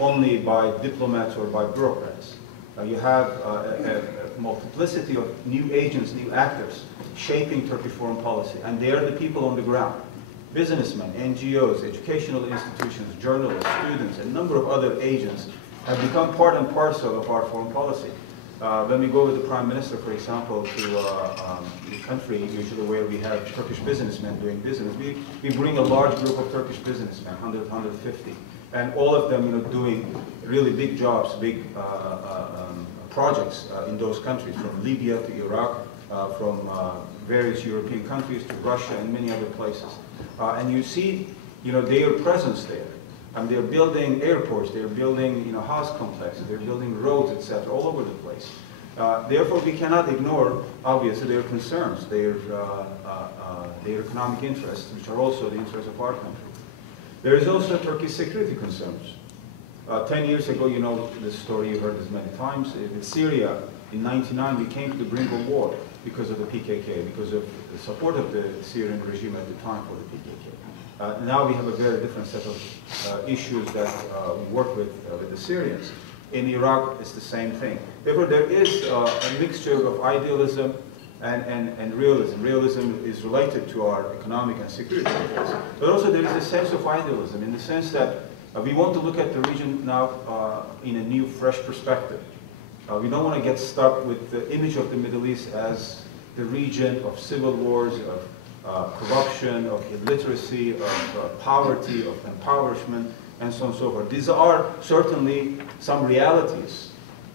only by diplomats or by bureaucrats. You have a multiplicity of new agents, new actors shaping Turkish foreign policy, and they are the people on the ground. Businessmen, NGOs, educational institutions, journalists, students, and a number of other agents have become part and parcel of our foreign policy. When we go with the Prime Minister, for example, to the country usually where we have Turkish businessmen doing business, we bring a large group of Turkish businessmen, 100, 150, and all of them doing really big jobs, big projects in those countries, from Libya to Iraq, from various European countries to Russia and many other places. And you see their presence there. And they're building airports, they're building house complexes, they're building roads, etc., all over the place. Therefore, we cannot ignore, obviously, their concerns, their economic interests, which are also the interests of our country. There is also Turkey's security concerns. 10 years ago, you know this story, you've heard this many times. In Syria, in '99, we came to the brink of war because of the PKK, because of the support of the Syrian regime at the time for the PKK. Now we have a very different set of issues that we work with the Syrians. In Iraq, it's the same thing. Therefore, there is a mixture of idealism and realism. Realism is related to our economic and security interests. But also there is a sense of idealism in the sense that we want to look at the region now in a new, fresh perspective. We don't want to get stuck with the image of the Middle East as the region of civil wars, of corruption, of illiteracy, of poverty, of impoverishment, and so on and so forth. These are certainly some realities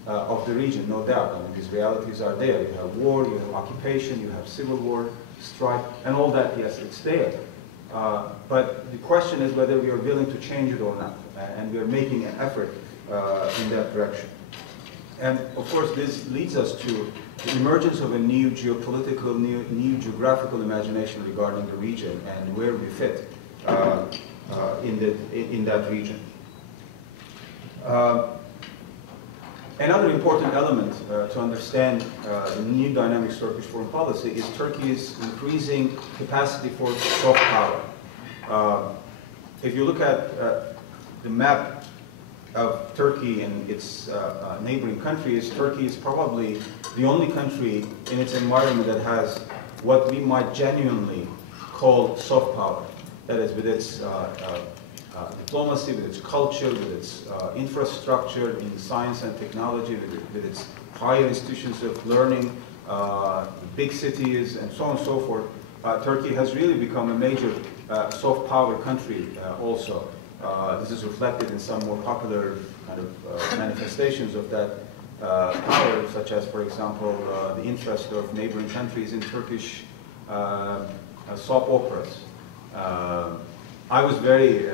of the region, no doubt. I mean, these realities are there. You have war, you have occupation, you have civil war, strife, and all that, yes, it's there. But the question is whether we are willing to change it or not, and we are making an effort in that direction. And of course, this leads us to the emergence of a new geopolitical, new geographical imagination regarding the region and where we fit in that region. Another important element to understand the new dynamics of Turkish foreign policy is Turkey's increasing capacity for soft power. If you look at the map of Turkey and its neighboring countries, Turkey is probably the only country in its environment that has what we might genuinely call soft power. That is, with its diplomacy, with its culture, with its infrastructure in science and technology, with its higher institutions of learning, big cities, and so on and so forth. Turkey has really become a major soft power country also. This is reflected in some more popular kind of manifestations of that power, such as, for example, the interest of neighboring countries in Turkish soap operas. I was very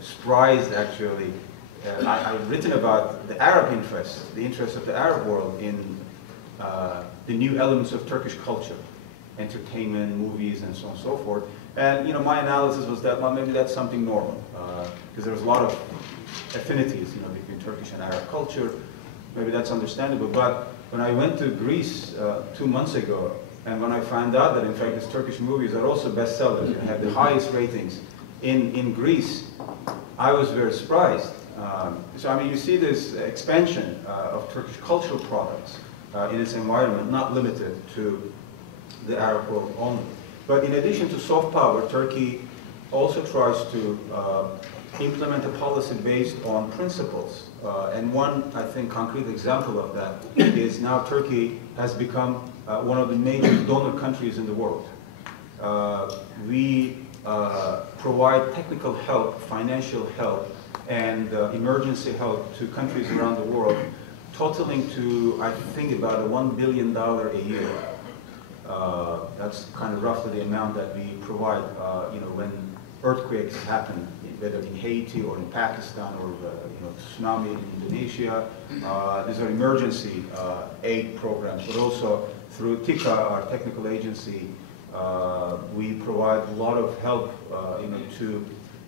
surprised, actually. I've written about the Arab interests, the interests of the Arab world in the new elements of Turkish culture, entertainment, movies, and so on and so forth. And my analysis was that, well, maybe that's something normal, because there's a lot of affinities, between Turkish and Arab culture. Maybe that's understandable. But when I went to Greece 2 months ago, and when I found out that, in fact, these Turkish movies are also bestsellers, have the highest ratings in Greece, I was very surprised. So, I mean, you see this expansion of Turkish cultural products in its environment, not limited to the Arab world only. But in addition to soft power, Turkey also tries to implement a policy based on principles. And one, I think, concrete example of that is now Turkey has become one of the major donor countries in the world. We provide technical help, financial help, and emergency help to countries around the world, totaling to, I think, about $1 billion a year. That's kind of roughly the amount that we provide, when earthquakes happen, whether in Haiti or in Pakistan or tsunami in Indonesia. These are emergency aid programs, but also through TICA, our technical agency, we provide a lot of help, to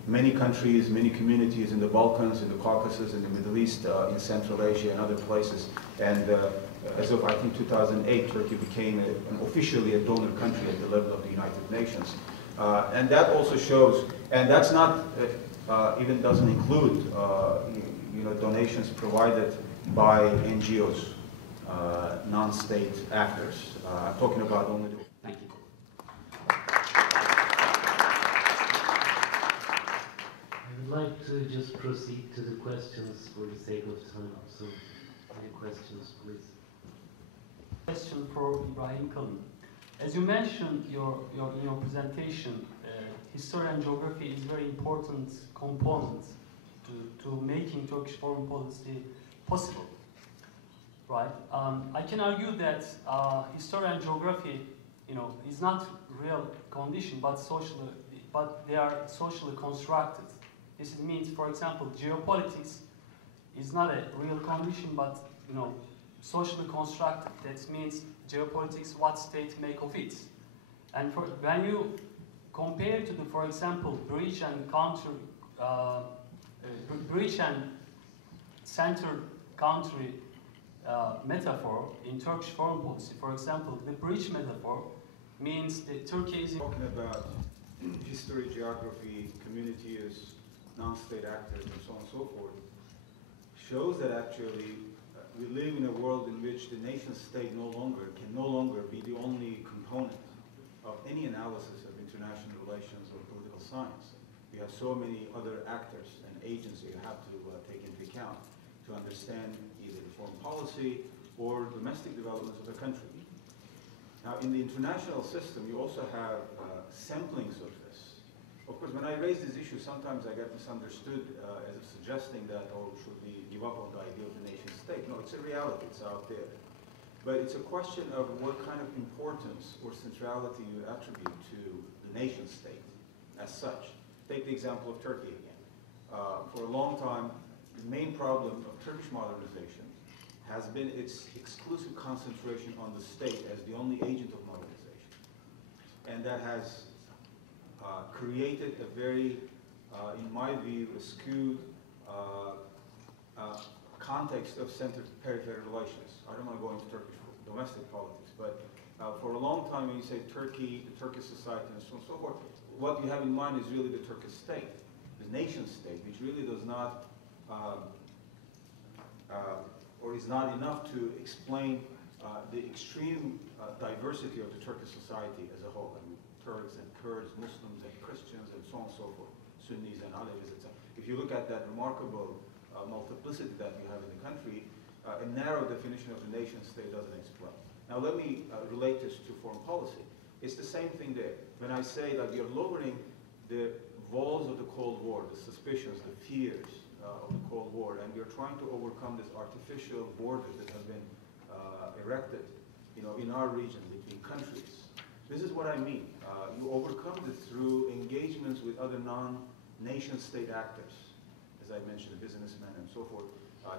many countries, many communities in the Balkans, in the Caucasus, in the Middle East, in Central Asia, and other places. And as of, I think, 2008, Turkey became officially a donor country at the level of the United Nations. And that also shows, and that's not, even doesn't include, donations provided by NGOs, non-state actors. I'm talking about only the... Thank you. I would like to just proceed to the questions for the sake of time. So, any questions, please? Question for Ibrahim Kalin. As you mentioned in your presentation, history and geography is very important component to making Turkish foreign policy possible, right? I can argue that history and geography, is not real condition, but they are socially constructed. This means, for example, geopolitics is not a real condition, but socially constructed. That means geopolitics, what states make of it. And when you compare to the, for example, breach and center country metaphor in Turkish foreign policy, for example, the breach metaphor means that Turkey is talking about history, geography, communities, non-state actors, and so on and so forth, shows that actually we live in a world in which the nation-state can no longer be the only component of any analysis of international relations or political science. We have so many other actors and agents that you have to take into account to understand either the foreign policy or domestic developments of the country. Now, in the international system, you also have samplings of this. Of course, when I raise this issue, sometimes I get misunderstood as if suggesting that, oh, should we give up on the idea of the nation state? No, it's a reality, it's out there. But it's a question of what kind of importance or centrality you attribute to the nation state as such. Take the example of Turkey again. For a long time, the main problem of Turkish modernization has been its exclusive concentration on the state as the only agent of modernization. And that has created a very, in my view, a skewed context of center-periphery relations. I don't want to go into Turkish domestic politics, but for a long time when you say Turkey, the Turkish society, and so on and so forth, what you have in mind is really the Turkish state, the nation state, which really does not, or is not enough to explain the extreme diversity of the Turkish society as a whole. I mean, Turks and Kurds, Muslims and Christians, and so on and so forth, Sunnis and Alevis, etc. If you look at that remarkable multiplicity that you have in the country, a narrow definition of the nation state doesn't explain. Now let me relate this to foreign policy. It's the same thing there. When I say that you're lowering the walls of the Cold War, the suspicions, the fears of the Cold War, and you're trying to overcome this artificial borders that have been erected, in our region between countries. This is what I mean. You overcome this through engagements with other non-nation state actors. As I mentioned, businessmen and so forth.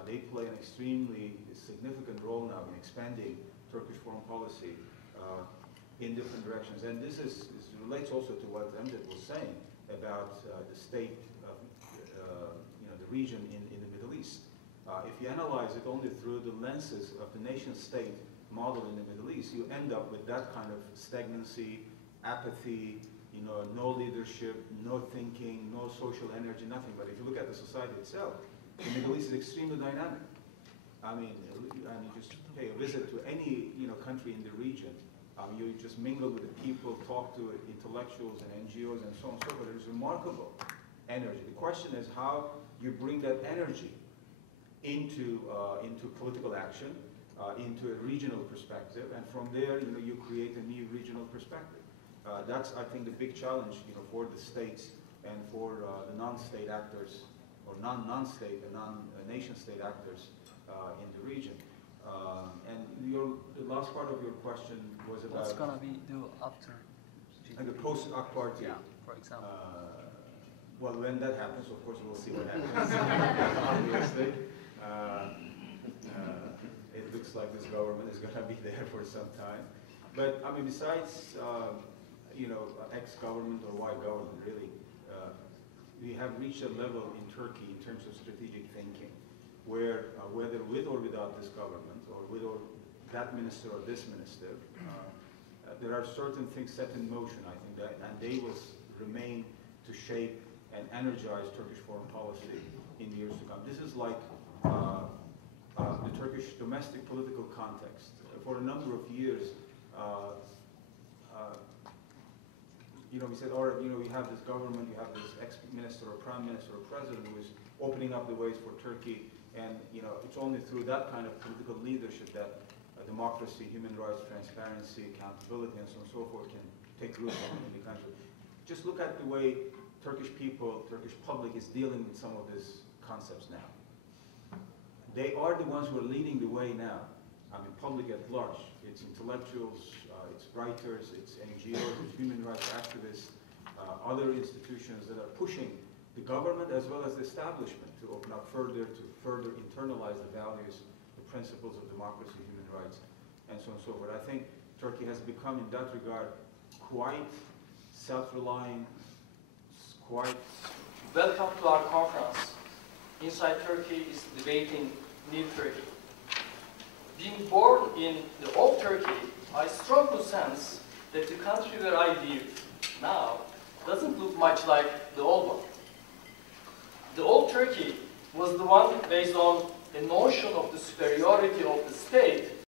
They play an extremely significant role now in expanding Turkish foreign policy in different directions. And this relates also to what Amjad was saying about the state of the region in the Middle East. If you analyze it only through the lenses of the nation-state model in the Middle East, you end up with that kind of stagnancy, apathy, no leadership, no thinking, no social energy, nothing. But if you look at the society itself, the Middle East is extremely dynamic. I mean, and you just pay a visit to any country in the region. You just mingle with the people, talk to intellectuals and NGOs and so on and so forth. There's remarkable energy. The question is how you bring that energy into political action, into a regional perspective, and from there, you create a new regional perspective. That's, I think, the big challenge, for the states and for the non-state actors, or non-state and non-nation-state actors in the region. And the last part of your question was about what's going to be do after and the post-Ak Party. Yeah, for example. Well, when that happens, of course, we'll see what happens. Obviously, it looks like this government is going to be there for some time. But I mean, besides X-government or Y government, really, we have reached a level in Turkey in terms of strategic thinking, where whether with or without this government, or with or that minister or this minister, there are certain things set in motion, I think, and they will remain to shape and energize Turkish foreign policy in years to come. This is like the Turkish domestic political context. For a number of years, we said, all right, you have this government, you have this ex-minister or prime minister or president who is opening up the ways for Turkey, and it's only through that kind of political leadership that democracy, human rights, transparency, accountability, and so on and so forth can take root in the country. Just look at the way Turkish people, Turkish public is dealing with some of these concepts now. They are the ones who are leading the way now. I mean, public at large. It's intellectuals, it's writers, it's NGOs, it's human rights activists, other institutions that are pushing the government as well as the establishment to open up further, to further internalize the values, the principles of democracy, human rights, and so on and so forth. I think Turkey has become, in that regard, quite self-reliant, quite... Welcome to our conference. Inside Turkey is debating New Turkey. Being born in the old Turkey, I strongly sense that the country where I live now doesn't look much like the old one. The old Turkey was the one based on a notion of the superiority of the state